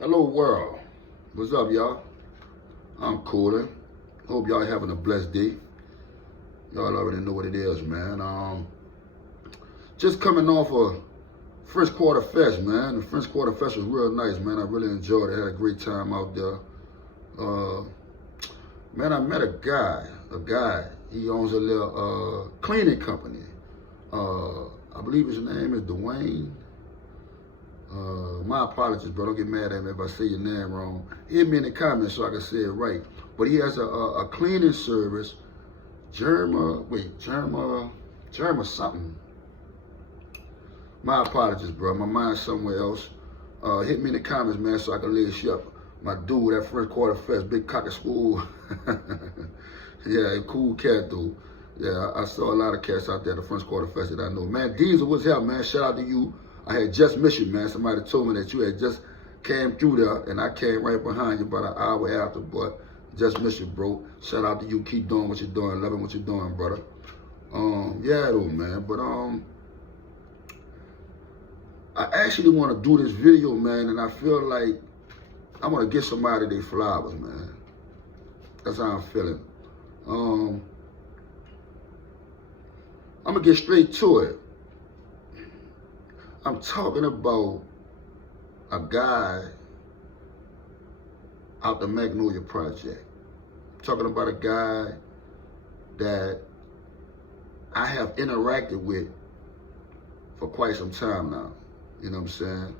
Hello world. What's up, y'all? I'm coolin'. Hope y'all having a blessed day. Y'all already know what it is, man. Just coming off a French Quarter Fest, man. The French Quarter Fest was real nice, man. I really enjoyed it. I had a great time out there. Man, I met a guy. He owns a little cleaning company. I believe his name is Dwayne. My apologies, bro. Don't get mad at me if I say your name wrong. Hit me in the comments so I can say it right. But he has a cleaning service. Germa something. My apologies, bro. My mind's somewhere else. Hit me in the comments, man, so I can lace you up. My dude, that French Quarter Fest, big cock of school. Yeah, cool cat, dude. Yeah, I saw a lot of cats out there at the French Quarter Fest that I know. Man, Diesel, what's up, man? Shout out to you. I had just missed you, man. Somebody told me that you had just came through there, and I came right behind you about an hour after, but just missed you, bro. Shout out to you. Keep doing what you're doing. Loving what you're doing, brother. Yeah, though, man. But, I actually want to do this video, man, and I feel like I want to get somebody their flowers, man. That's how I'm feeling. I'm going to get straight to it. I'm talking about a guy out the Magnolia project. I'm talking about a guy that I have interacted with for quite some time now. You know what I'm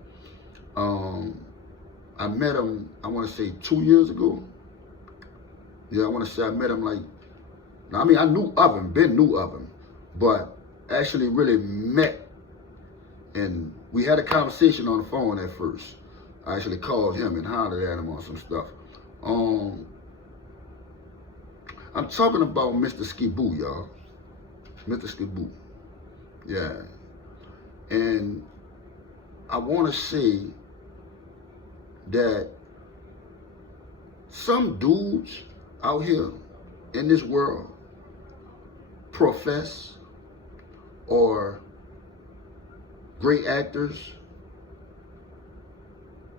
saying? I met him, I want to say 2 years ago. Yeah, I want to say I met him like, I mean, I knew of him, knew of him, but actually really met. And we had a conversation on the phone at first. I actually called him and hollered at him on some stuff. I'm talking about Mr. Skiiboo, y'all. Mr. Skiiboo. Yeah. And I want to say that some dudes out here in this world profess or great actors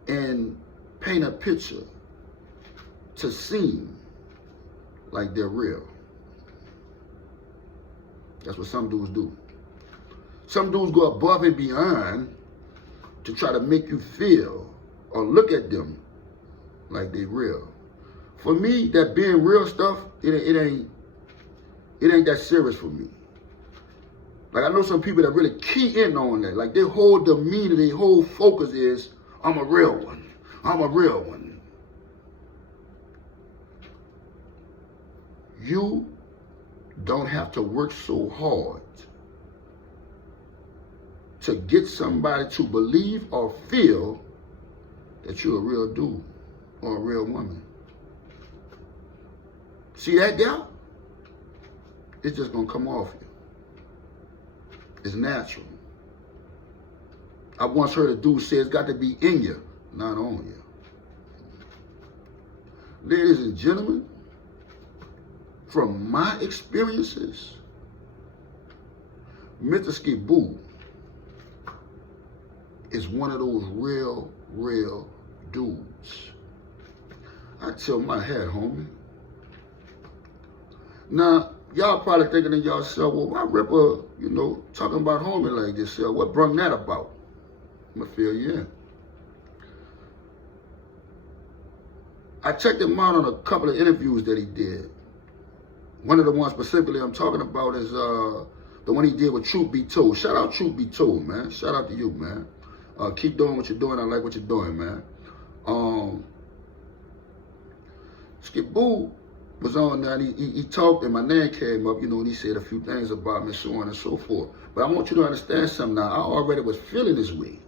and paint a picture to seem like they're real. That's what some dudes do. Some dudes go above and beyond to try to make you feel or look at them like they're real. For me, that being real stuff, it ain't that serious for me. Like, I know some people that really key in on that. Like, their whole demeanor, their whole focus is, I'm a real one. I'm a real one. You don't have to work so hard to get somebody to believe or feel that you're a real dude or a real woman. See that gap? It's just gonna come off you. It's natural. I once heard a dude say it's got to be in you, not on you. Ladies and gentlemen, from my experiences, Mr. Skiiboo is one of those real dudes. I tell my head, homie. Now, y'all probably thinking to yourself, well, why Rippa, talking about homie like this? What brung that about? I'm gonna fill you in. I checked him out on a couple of interviews that he did. One of the ones specifically I'm talking about is the one he did with Truth Be Told. Shout out Truth Be Told, man. Shout out to you, man. Keep doing what you're doing. I like what you're doing, man. Skiiboo was on there, and he talked, and my name came up, and he said a few things about me, so on and so forth. But I want you to understand something now. I already was feeling this way.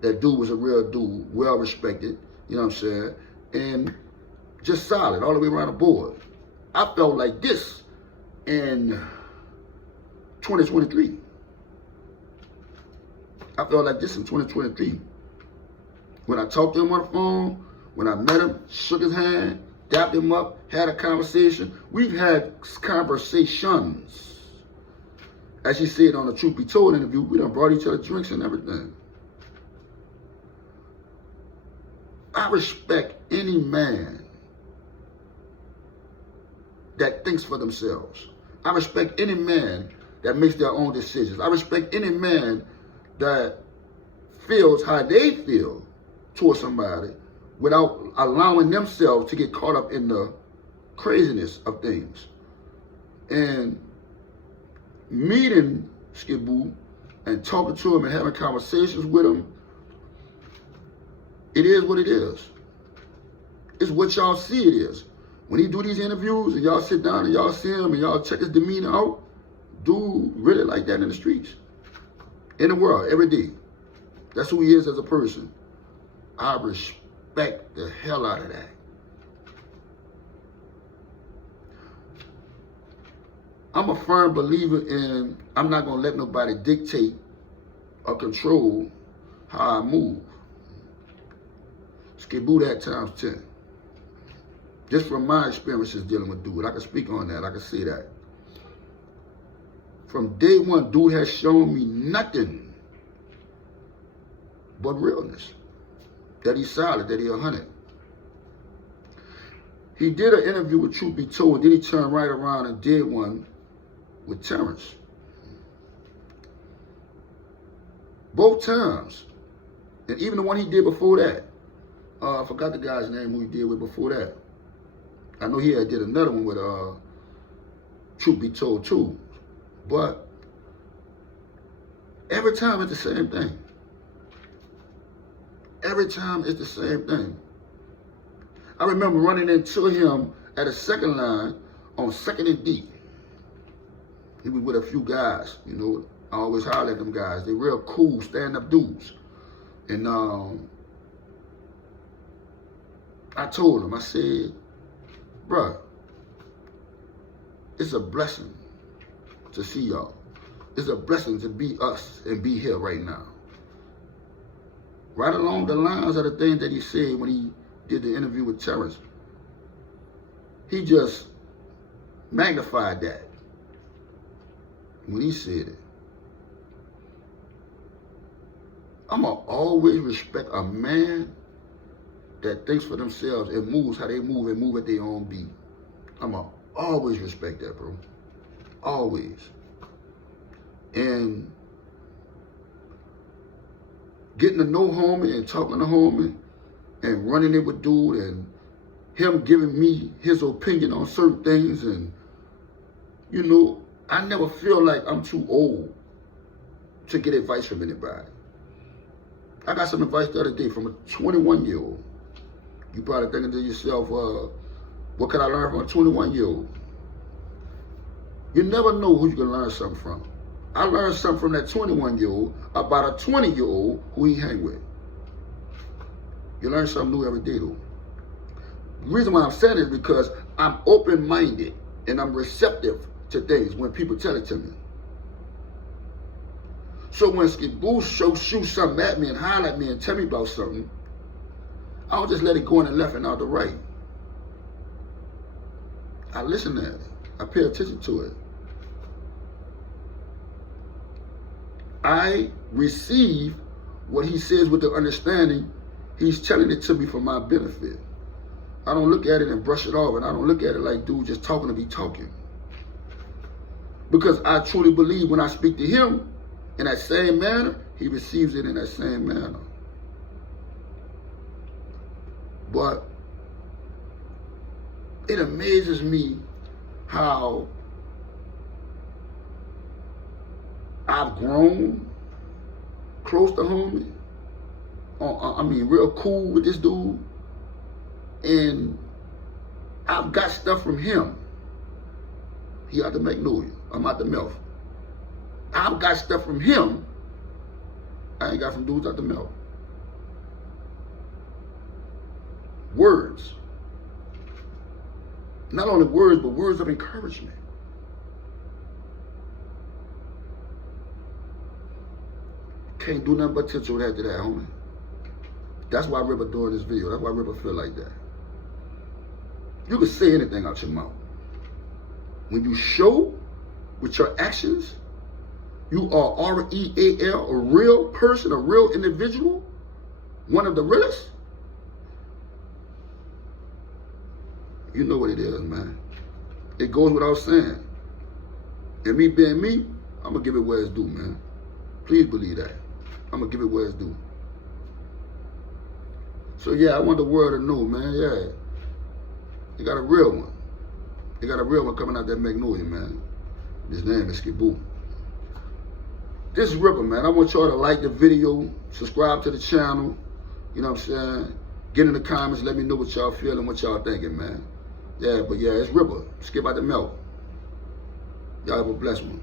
That dude was a real dude, well respected, you know what I'm saying, and just solid all the way around the board. I felt like this in 2023. I felt like this in 2023. When I talked to him on the phone, when I met him, shook his hand, dapped him up, had a conversation. We've had conversations. As he said on the Truth Be Told interview, we done brought each other drinks and everything. I respect any man that thinks for themselves. I respect any man that makes their own decisions. I respect any man that feels how they feel towards somebody without allowing themselves to get caught up in the craziness of things. And meeting Skiiboo and talking to him and having conversations with him, it is what it is. It's what y'all see it is. When he do these interviews and y'all sit down and y'all see him and y'all check his demeanor out, dude really like that in the streets, in the world, every day. That's who he is as a person. I respect the hell out of that. I'm a firm believer in I'm not going to let nobody dictate or control how I move. Skiiboo that times 10. Just from my experiences dealing with dude, I can speak on that. I can say that. From day one, dude has shown me nothing but realness. That he's solid, that he's 100. He did an interview with Truth Be Told, and then he turned right around and did one with Terrence. Both times. And even the one he did before that. I forgot the guy's name who he did with before that. I know he had did another one with Truth Be Told too. But every time it's the same thing. Every time it's the same thing. I remember running into him at a second line on 2nd and D. He was with a few guys, you know. I always holler at them guys. They real cool, stand-up dudes. And I told him, I said, bruh, it's a blessing to see y'all. It's a blessing to be us and be here right now. Right along the lines of the things that he said when he did the interview with Terrence. He just magnified that when he said it. I'm going to always respect a man that thinks for themselves and moves how they move and move at their own beat. I'm going to always respect that, bro. Always. And getting to know homie and talking to homie and running it with dude and him giving me his opinion on certain things, and you know, I never feel like I'm too old to get advice from anybody. I got some advice the other day from a 21-year-old. You probably thinking to yourself, what can I learn from a 21-year-old? You never know who you can learn something from. I learned something from that 21-year-old about a 20-year-old who he hang with. You learn something new every day, though. The reason why I'm saying it is because I'm open-minded and I'm receptive to things when people tell it to me. So when Skiiboo shoot something at me and holler at me and tell me about something, I don't just let it go in the left and out the right. I listen to it. I pay attention to it. I receive what he says with the understanding he's telling it to me for my benefit. I don't look at it and brush it off, and I don't look at it like dude just talking to be talking. Because I truly believe when I speak to him in that same manner, he receives it in that same manner. But it amazes me how I've grown close to homie. I mean, real cool with this dude. And I've got stuff from him. He out the Magnolia. I'm out the Melph. I've got stuff from him I ain't got from dudes out the Melph. Words. Not only words, but words of encouragement. Can't do nothing but tinsel after that, homie. That's why Rippa doing this video. That's why Rippa feel like that. You can say anything out your mouth. When you show with your actions, you are R-E-A-L, a real person, a real individual, one of the realest, You know what it is, man. It goes without saying. And me being me, I'm going to give it where it's due, man. Please believe that. I'm going to give it where it's due. So, yeah, I want the world to know, man, yeah. They got a real one. They got a real one coming out that Magnolia, man. His name is Skiiboo. This is Rippa, man. I want y'all to like the video, subscribe to the channel. You know what I'm saying? Get in the comments, let me know what y'all feeling, what y'all thinking, man. Yeah, but yeah, it's Rippa. Skip out the milk. Y'all have a blessed one.